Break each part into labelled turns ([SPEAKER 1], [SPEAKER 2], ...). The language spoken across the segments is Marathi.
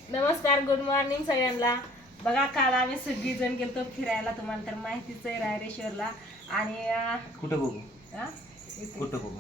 [SPEAKER 1] नमस्कार, गुड मॉर्निंग सगळ्यांना. बघा काल आम्ही सगळी जण गेलतो फिरायला, तुम्हाला तर माहितीच आहे रायरेश्वरला. आणि
[SPEAKER 2] कुठं बघू
[SPEAKER 1] हा?
[SPEAKER 2] कुठं बघू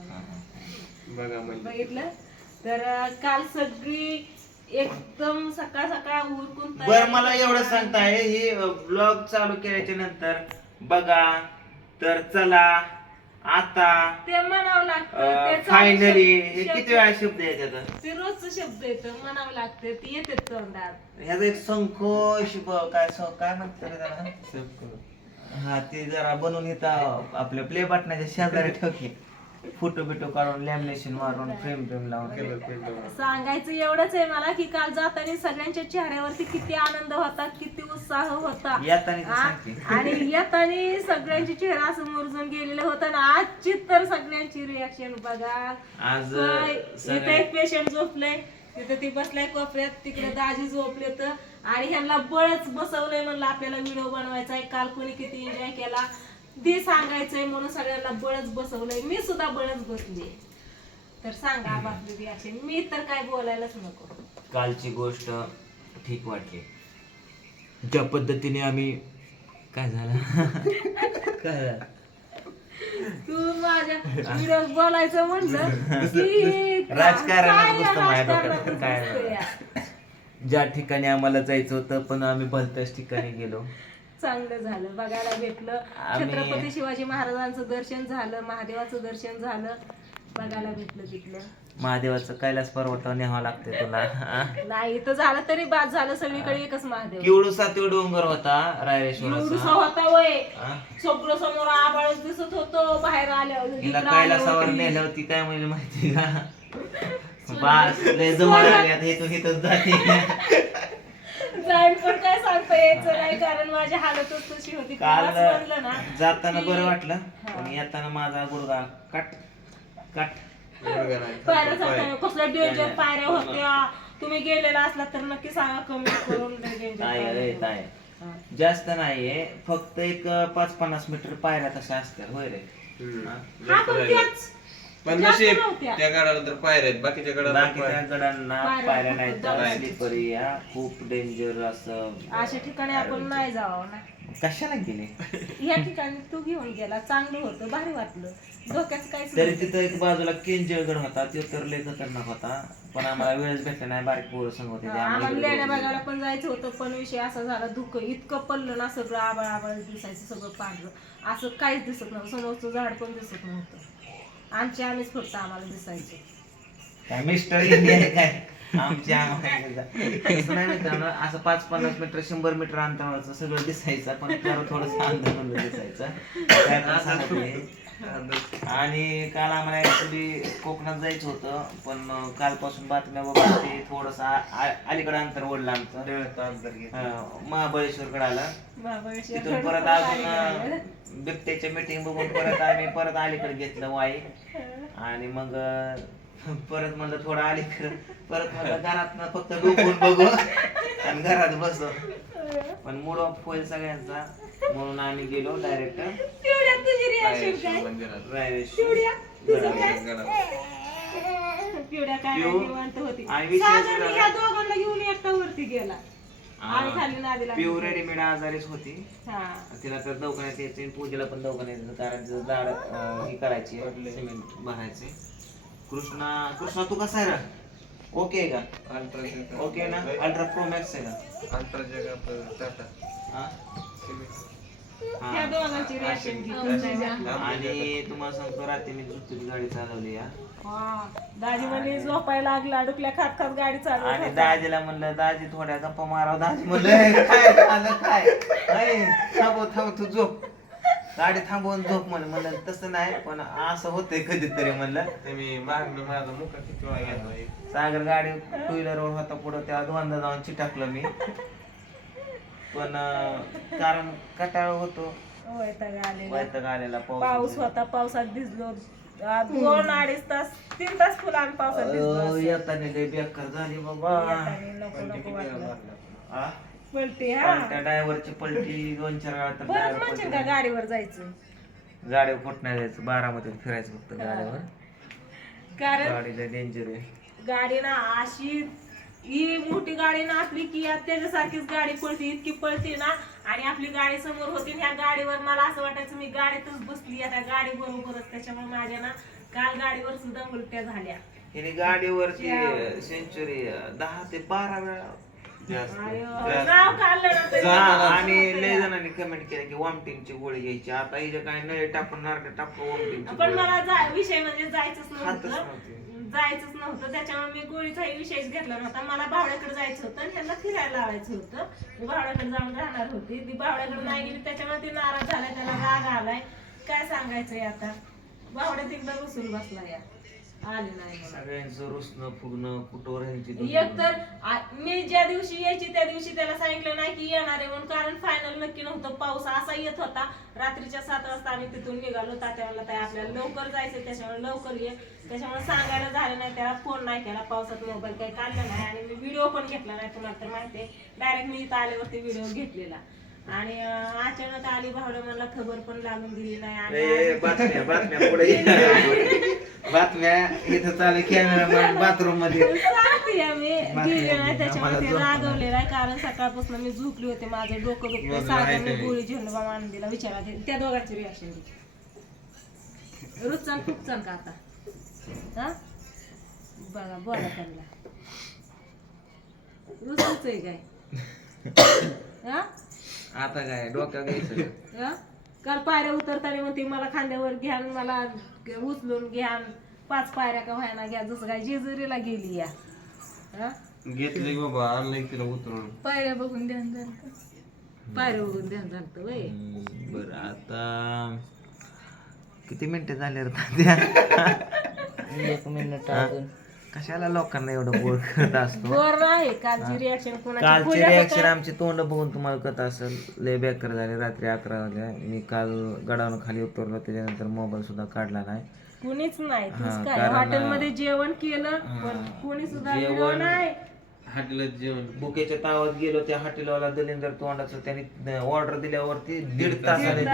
[SPEAKER 3] बघा म्हणजे
[SPEAKER 1] बघितलं तर काल सगळी एकदम सकाळ सकाळ उरकून
[SPEAKER 2] बर मला एवढं सांगताय ही ब्लॉग चालू केल्याच्या नंतर बघा तर चला आता
[SPEAKER 1] ते म्हणावं लागतं.
[SPEAKER 2] फायनली हे किती वेळा शब्द येतात
[SPEAKER 1] ते रोजचं शब्द येतं, म्हणावं लागतं, ते येते तोंडात.
[SPEAKER 2] ह्याचा एक संकोश काय म्हणतात रे त्याला हा ते जरा बनवून इथं आपल्या प्ले बटनाच्या शेजारी ठेव की फोटो बिटो काढून लॅमिनेशन मारून फ्रेम लावून
[SPEAKER 1] सांगायचं एवढंच आहे मला की काल जाताना सगळ्यांच्या चेहऱ्यावरती किती आनंद होता, किती उत्साह होता. आणि येताना सगळ्यांचे चेहरा असं मुरझून गेलेलं होतं ना. आजची तर सगळ्यांची रिॲक्शन बघा.
[SPEAKER 2] आज
[SPEAKER 1] इथे एक पेशंट झोपलंय, तिथे ती बसलाय कोपऱ्यात, तिकडे दाजी झोपले तर. आणि ह्यांना बळच बसवलंय म्हणलं आपल्याला व्हिडिओ बनवायचा आहे. काल कोणी किती एन्जॉय केला ते सांगायचंय म्हणून सगळ्यांना बळच बसवलंय. मी सुद्धा बळच बसली. तर सांगा आपली रिॲक्शन. मी तर काय बोलायलाच नको.
[SPEAKER 2] कालची गोष्ट ठीक वाटली ज्या पद्धतीने आम्ही काय झालं काय झालं
[SPEAKER 1] तू माझ्या व्हिडिओ बोलायचं म्हणलं की
[SPEAKER 2] राजकारणात घुसतं माझ्या
[SPEAKER 1] राजकारणातच
[SPEAKER 2] डोक्यात. काय
[SPEAKER 1] घुसतंय.
[SPEAKER 2] झालं? ज्या ठिकाणी आम्हाला जायचं होतं पण आम्ही भलत्याच ठिकाणी गेलो.
[SPEAKER 1] चांगलं झालं, बघायला भेटलं. छत्रपती शिवाजी महाराजांचं दर्शन झालं, महादेवाचं दर्शन झालं, बघायला भेटलं तिथलं.
[SPEAKER 2] महादेवाचं कैलास पर्वत न्यावं लागते तुला.
[SPEAKER 1] नाही तर झालं तरी बाद झालं. सगळीकडे एकच महादेव.
[SPEAKER 2] केवढूसा तो डोंगर होता
[SPEAKER 1] एवढूसा
[SPEAKER 2] रायरेश्वराचा.
[SPEAKER 1] होता वय. सगळं समोर आभाळच दिसत होतं. बाहेर आल्यावर
[SPEAKER 2] हिला
[SPEAKER 1] इकडं
[SPEAKER 2] कैलासावर
[SPEAKER 1] आल्यावर
[SPEAKER 2] नेलं होती काय म्हणजे माहिती का बास लय जवळ आली आता इथून इथं जाते.
[SPEAKER 1] जाईन पण काय सांगता यायचं नाही, कारण माझी हालतच तशी होती.
[SPEAKER 2] काल
[SPEAKER 1] असं म्हणलं ना
[SPEAKER 2] जाताना
[SPEAKER 1] की-
[SPEAKER 2] बरं वाटलं
[SPEAKER 1] हा.
[SPEAKER 2] पण येताना माझा गुडघा कट कट
[SPEAKER 1] पायऱ्या चढताना कसल्या डेंजर पायऱ्या होत्या. तुम्ही गेलेला असला तर नक्की सांगा कमेंट करून. लय danger
[SPEAKER 2] आहे
[SPEAKER 1] पायऱ्या
[SPEAKER 2] रे,
[SPEAKER 1] होत्या.
[SPEAKER 2] आहे.
[SPEAKER 1] हा.
[SPEAKER 2] जास्त नाहीये फक्त एक 5-50 मीटर पायऱ्या तशा असतात होय रे.
[SPEAKER 1] हा पण त्याच
[SPEAKER 3] पण
[SPEAKER 1] जास्त
[SPEAKER 3] नशीब
[SPEAKER 1] नव्हत्या.
[SPEAKER 3] त्या गडानंतर पायऱ्या आहेत, बाकीच्या गडाला
[SPEAKER 2] बाकीच्या गडांना
[SPEAKER 1] पायऱ्या
[SPEAKER 2] पायऱ्या नाहीत
[SPEAKER 1] नाही.
[SPEAKER 2] स्लिपरी या खूप डेंजर असं.
[SPEAKER 1] अशा ठिकाणी आपण नाही जावं ना.
[SPEAKER 2] कशाला गेले
[SPEAKER 1] या ठिकाणी तू घेऊन गेला, चांगलं होतं, भारी वाटलं. डोक्यात काहीच
[SPEAKER 2] तरी
[SPEAKER 1] नव्हतं.
[SPEAKER 2] तिथं एक बाजूला केंजळगड होता तो तर लय खतरनाक होता पण आम्हाला वेळच भेटला नाही. बारीक पोरं संग होते ते
[SPEAKER 1] आम्हाला
[SPEAKER 2] आम्हाला
[SPEAKER 1] लेण्या
[SPEAKER 2] इकडे
[SPEAKER 1] बघायला पण जायचं होतं, पण विषय असा झाला, धुकं इतकं पडलं ना, सगळं आबाळ आबाळ दिसायचं, सगळं पांढरं असं काहीच दिसत नव्हतं. समोरचं झाड पण दिसत नव्हतं. आम्हीच फक्त आम्हाला दिसायचं.
[SPEAKER 2] काय मिस्टर इंडिया आहे काय आमच्या असं नाही मित्रांनो. असं 5-50 मीटर 100 मीटर अंतरावरचं सगळं दिसायचं पण थोडस अंधार दिसायचं काय पण सांगत नाही. आणि काल आम्हाला ऍक्च्युली कोकणात जायचं होतं पण कालपासून बातम्या बघून ते थोडस अलीकडे अंतर ओढलं आमचं. महाबळेश्वरकडे आला. तिथून परत अजून बिबट्याच्या मीटिंग बघून परत अलीकडे घेतलं वाई. आणि मग परत म्हणलं थोडं अलीकडे परत म्हणलं घरात फक्त डोकून बघू आणि घरात बसू पण मूड ऑफ होईल सगळ्यांचा म्हणून आम्ही गेलो डायरेक्ट
[SPEAKER 1] पिवड्या, तुझी reaction काय? पिवड्या, तुझं काय? पिवड्या काय
[SPEAKER 2] पिऊ,
[SPEAKER 1] निवांत होती.
[SPEAKER 2] आणि विशेष
[SPEAKER 1] सागर
[SPEAKER 2] झाला-
[SPEAKER 1] ह्या दोघांना घेऊन एकटा वरती गेला. आम्ही खाली नादी लागलो.
[SPEAKER 2] प्युअर रेडीमेड आजारीच होती.
[SPEAKER 1] हा.
[SPEAKER 2] तिला तर दवाखान्यात यायचं पूजेला पण दवाखान्यात यायचं कारण तिचं दाड हे करायची सिमेंट भरायचे. कृष्णा तू कसा आहे रा ओके आहे का ओके ना अल्ट्रा प्रो मॅक्स आहे का हा?
[SPEAKER 1] त्या दोघांची reaction घेतली.
[SPEAKER 2] आणि तुम्हाला सांगतो रात्री मी झुकती गाडी चालवली या
[SPEAKER 1] हा. दाजी म्हणली झोपायला लागला, डुकल्या खात खात गाडी चालवत
[SPEAKER 2] आणि
[SPEAKER 1] होता.
[SPEAKER 2] दाजीला म्हणलं दाजी थोड्या गप्पा मारावं. दाजी म्हणलं काय झालं काय थांबव तू झोप गाडी थांबवून झोप म्हणलं तसं नाही पण असं होतंय कधीतरी म्हणलं.
[SPEAKER 3] मी मागणं माझा मुका किती वेळा घेतला.
[SPEAKER 2] सागर गाडी 2 व्हीलरवर होता पुढं तेव्हा दोनदा जाऊन चिटाकलं मी पण कारण कटाळ होतो वैताग आलेला
[SPEAKER 1] पाऊस होता, पावसात भिजलो. 2-2.5 तास 3 तास फुल आम्ही पावसात भिजलो असेल.
[SPEAKER 2] येताना लय बेकार झाली बाबा.
[SPEAKER 1] येताना नको नको वाटलं.
[SPEAKER 2] आ?
[SPEAKER 1] पलटी हा.
[SPEAKER 2] त्या ड्रायव्हरची पलटी 2-4 वेळा तर
[SPEAKER 1] बरंच
[SPEAKER 2] driver
[SPEAKER 1] म्हणशील का
[SPEAKER 2] पलटी.
[SPEAKER 1] गाडीवर जायचं,
[SPEAKER 2] गाडीवर कुठं नाही जायचं बारामतीत फिरायचं फक्त गाडीवर.
[SPEAKER 1] कारण
[SPEAKER 2] गाडीला डेंजर आहे.
[SPEAKER 1] गाडी ना अशी ही मोठी गाडी ना आपली की त्याच्यासारखीच गाडी पळते, इतकी पळते ना. आणि आपली गाडी समोर होती, ह्या गाडीवर मला असं वाटायचं मी गाडीतच बसली त्या गाडी बरोबरच. त्याच्यामुळे माझ्या ना काल गाडीवर सुद्धा उलट्या झाल्या.
[SPEAKER 2] हिने गाडीवरची सेंचुरी 10 ते 12 वेळा
[SPEAKER 3] जास्त
[SPEAKER 1] नाव काढलं ना तरी.
[SPEAKER 2] आणि लय जणांनी कमेंट केलं की वॉमिटिंगची गोळी घ्यायची. आता हिच्या काय नळे टाकून नारळ टाकून वॉमिटिंगची
[SPEAKER 1] पण मला विषय म्हणजे जायचंच
[SPEAKER 2] खातच
[SPEAKER 1] नव्हतं.
[SPEAKER 2] नव्हती.
[SPEAKER 1] जायचंच नव्हतं त्याच्यामुळे मी गोळीचाही विषयच घेतला नव्हता. मला भावड्याकडे जायचं होतं आणि त्यांना फिरायला लावायचं होतं. मी भावड्याकडे जाऊन राहणार होती. ती भावड्याकडे नाही गेली त्याच्यामुळे ती नाराज झालाय, त्याला राग आलाय. काय सांगायचंय आता, भावड्या तिकडं रुसून बसला या आले नाही म्हणून.
[SPEAKER 2] सगळ्यांचं रुसणं फुगणं कुठवर
[SPEAKER 1] एक तर मी ज्या दिवशी यायची त्या दिवशी त्याला सांगितलं नाही की येणार आहे म्हणून, कारण फायनल नक्की नव्हतं. पाऊस असा येत होता. रात्रीच्या 7 वाजता आम्ही तिथून निघालो. तात्या म्हणला ताई आपल्याला लवकर जायचं त्याच्यामुळे लवकर ये. त्याच्यामुळे सांगायला झालं नाही, त्याला फोन नाही केला. पावसात मोबाईल काही काढला नाही आणि मी व्हिडिओ पण घेतला नाही. तुम्हाला तर माहिती आहे, डायरेक्ट मी इथं आल्यावरती व्हिडिओ घेतलेला. आणि अचानक आली भावड्या, मला खबर पण लागून दिली नाही. आणि
[SPEAKER 2] बातम्या पुढे बातम्या इथं चालू कॅमेरामॅन बाथरूम मध्ये
[SPEAKER 1] सांगते मी गेले नाही. त्याच्यामुळे ते रागवलेलं आहे, कारण सकाळपासून मी झोपली होते. माझं डोकं दुखतंय. साधारण गोळी झेंडूबाम आनंदीला विचारा त्या दोघांची रिॲक्शन रुचन फुकचन का आता. हा बघा बोला त्यांना रुचच आहे काय. हा
[SPEAKER 2] आता काय डोक्यात घ्यायचं.
[SPEAKER 1] हा? काल पायऱ्या उतरताना म्हणते मला खांद्यावर घ्या, मला उचलून घ्या. 5 पायऱ्या का व्हायना घ्या, जसं काय जेजुरीला गेली या. हा?
[SPEAKER 3] घेतली बाबा, आणलंय तिला उतरून.
[SPEAKER 1] पायऱ्या बघून ध्यान झालं, पायऱ्या बघून ध्यान झालं वय.
[SPEAKER 2] बरं आता किती मिनिटं झाले त्या
[SPEAKER 4] 1 मिनिट अजून.
[SPEAKER 2] कशाला लोकांना एवढं बोर करत असतो.
[SPEAKER 1] बोर आहे कालची रिॲक्शन कोणाची.
[SPEAKER 2] कालची रिॲक्शन आमची तोंड बघून तुम्हाला कळत असेल. लय बेकार झाले. रात्री 11 वाजल्या. मी काल गडावरून खाली उतरलो, त्याच्यानंतर मोबाईल सुद्धा काढला नाही.
[SPEAKER 1] कुणीच नाही.
[SPEAKER 2] हा,
[SPEAKER 1] तूच काय
[SPEAKER 2] कारण-
[SPEAKER 1] हॉटेलमध्ये जेवण केलं पण कोणी सुद्धा व्हिडिओ नाही.
[SPEAKER 3] हॉटेलात जेवण
[SPEAKER 2] बुकेच्या तावात गेलो, त्या हॉटेलवाला दलिंदर तोंडाचं त्यांनी ऑर्डर दिल्यावरती 1.5 तासाने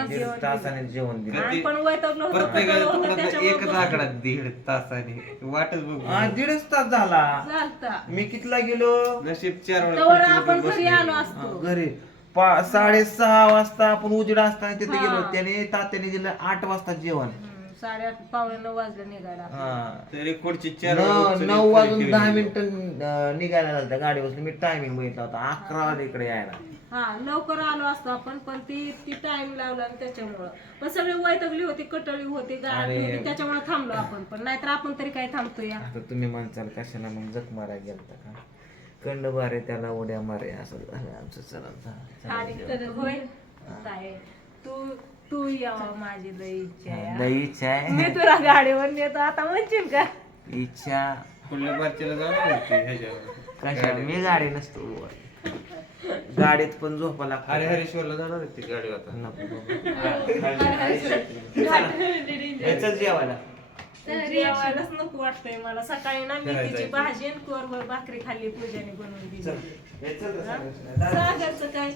[SPEAKER 2] जेवण दिलं.
[SPEAKER 1] आणि पण वैतागलो होतो,
[SPEAKER 3] प्रत्येकाला
[SPEAKER 1] थकलो होतो,
[SPEAKER 3] तोंडात
[SPEAKER 1] त्याच्यामुळे
[SPEAKER 3] एकच आकडा 1.5 तासाने वाटच बघू.
[SPEAKER 2] 1.5 तास झाला.
[SPEAKER 1] चालतं.
[SPEAKER 2] मी कितीला गेलो
[SPEAKER 3] नशीब 4 वेळा
[SPEAKER 1] तवर
[SPEAKER 3] खुर्चीवर
[SPEAKER 1] आपण
[SPEAKER 3] बसले.
[SPEAKER 1] घरी आलो असतो.
[SPEAKER 2] घरी 6:30 वाजता आपण उजेड असताना तिथे गेलो. त्याने तात्याने दिलं 8 वाजता जेवण.
[SPEAKER 1] 8:30 पावणे 9 वाजले निघायला.
[SPEAKER 3] तरी खुर्ची 4 वेळा उचलली,
[SPEAKER 2] 9 वाजून
[SPEAKER 3] खाली
[SPEAKER 2] 10
[SPEAKER 3] ठेवली.
[SPEAKER 2] मिनिटं निघायला झालं गाडी बसून. मी टायमिंग बघितला होता 11 वाजता इकडे यायला.
[SPEAKER 1] हा लवकर आलो असतो आपण, पण ती टाइम लावला आणि त्याच्यामुळं पण सगळे वैतागली होती, कटळी होती, गाडी होती, त्याच्यामुळे थांबलो आपण. पण नाहीतर आपण तरी काय थांबतो या.
[SPEAKER 2] आता तुम्ही म्हणताल कशाला मग जख मारा गेलता का. कंड बारे त्याला उड्या मारे असं झालं आमचं. चला
[SPEAKER 1] आणि होय ताई, तू यावं माझी लई इच्छा आहे.
[SPEAKER 2] लई इच्छा आहे.
[SPEAKER 1] मी तुला गाडीवर नेतो आता म्हणशील का.
[SPEAKER 2] इच्छा
[SPEAKER 3] पुढल्या बारचीला जाणार होती ह्याच्यावर.
[SPEAKER 2] कशा मी गाडी नसतो गाडीत पण झोपा लागतं.
[SPEAKER 3] हरिहरेश्वरला जाणार होती गाडी आता.
[SPEAKER 2] नको बाबा. याचंच जेवायला
[SPEAKER 1] जेवायलाच नको वाटतंय मला. सकाळी ना मेथीची भाजी आणि कोरभर भाकरी खाल्ली पूजाने बनवून दिली. सागरचं काय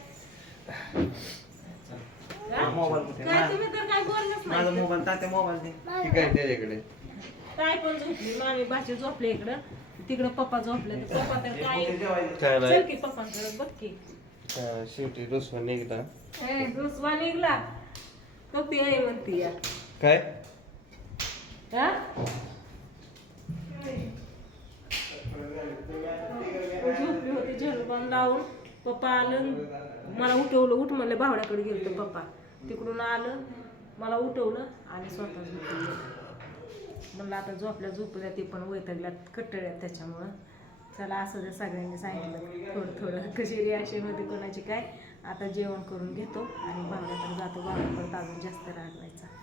[SPEAKER 1] काय तुम्ही तर काय बोललंच
[SPEAKER 2] माझा
[SPEAKER 1] नाही.
[SPEAKER 2] मोबाईल तात्या मोबाईल दे.
[SPEAKER 3] ठीक आहे त्याच्याकडे.
[SPEAKER 1] काय पण झोपली मामी भाची झोपले इकडं, तिकडं पप्पा झोपले. पप्पा तर काय
[SPEAKER 3] काय नाही.
[SPEAKER 1] चल की पप्पांकडे बघ की.
[SPEAKER 3] शेवटी रुसवा एकदा.
[SPEAKER 1] रुसवा निघला फक्त ये म्हणती या.
[SPEAKER 3] काय
[SPEAKER 1] हा? झोपली होती झेंडूबाम लावून. पप्पा आलं मला उठवलं. उठ म्हणले भावड्याकडे गेलतो पप्पा. तिकडून आलं मला उठवलं आणि स्वतः झोपली. म्हणलं आता झोपल्या ते पण वैतागल्यात कटळ्यात. त्याच्यामुळं चला असं जर सगळ्यांनी सांगितलं थोडं कशी रिॲक्शन होती कोणाची काय. आता जेवण करून घेतो आणि भावड्याकडे जातो. भावड्याकडे अजून जास्त रागवायचा.